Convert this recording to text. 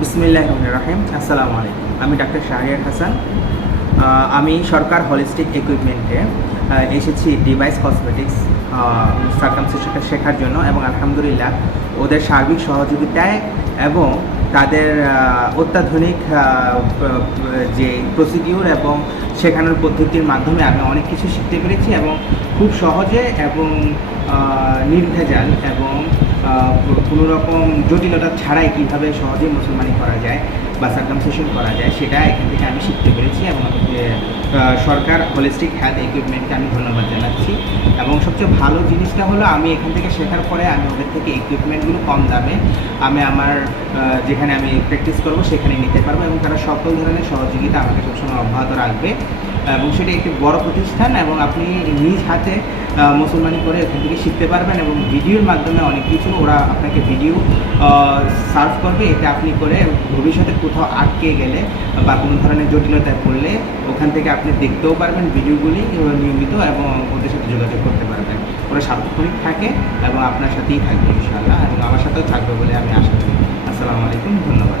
বিসমিল্লাহির রহমানির রহিম। আসসালামু আলাইকুম। আমি ডাক্তার শাহরিয়ার হাসান। আমি সরকার হলিস্টিক ইকুইপমেন্টে এসেছি ডিভাইস কসমেটিক্স সার্কামসিশনটা শেখার জন্য, এবং আলহামদুলিল্লাহ ওদের সার্বিক সহযোগিতায় এবং তাদের অত্যাধুনিক যে প্রসিডিউর এবং শেখানোর পদ্ধতির মাধ্যমে আমি অনেক কিছু শিখতে পেরেছি, এবং খুব সহজে এবং নির্ভেজাল এবং কোনো রকম জটিলতা ছাড়াই কীভাবে সহজেই মুসলমানি করা যায় বা সার্কামসিশন করা যায় সেটা এখান থেকে আমি শিখতে পেরেছি। এবং সরকার হোলিস্টিক হেলথ ইকুইপমেন্টকে আমি ধন্যবাদ জানাচ্ছি। এবং সবচেয়ে ভালো জিনিসটা হলো আমি এখান থেকে শেখার পরে আমি ওদের থেকে ইকুইপমেন্টগুলো কম দামে আমি আমার যেখানে আমি প্র্যাকটিস করব সেখানে নিতে পারবো, এবং তারা সকল ধরনের সহযোগিতা আমাকে সবসময় অব্যাহত রাখবে। এবং সেটা একটি বড় প্রতিষ্ঠান, এবং আপনি নিজ হাতে মুসলমানি করে এখান থেকে শিখতে পারবেন, এবং ভিডিওর মাধ্যমে অনেক কিছু ওরা আপনাকে ভিডিও সার্ভ করবে। এতে আপনি করে ভবিষ্যতে কোথাও আটকে গেলে বা কোনো ধরনের জটিলতায় পড়লে ওখান থেকে আপনি দেখতেও পারবেন ভিডিওগুলি নিয়মিত, এবং ওদের সাথে যোগাযোগ করতে পারবেন। ওরা সার্বক্ষণিক থাকে এবং আপনার সাথেই থাকবে ইনশাআল্লাহ, এবং আমার সাথেও থাকবে বলে আমি আশা করি। আসসালামু আলাইকুম, ধন্যবাদ।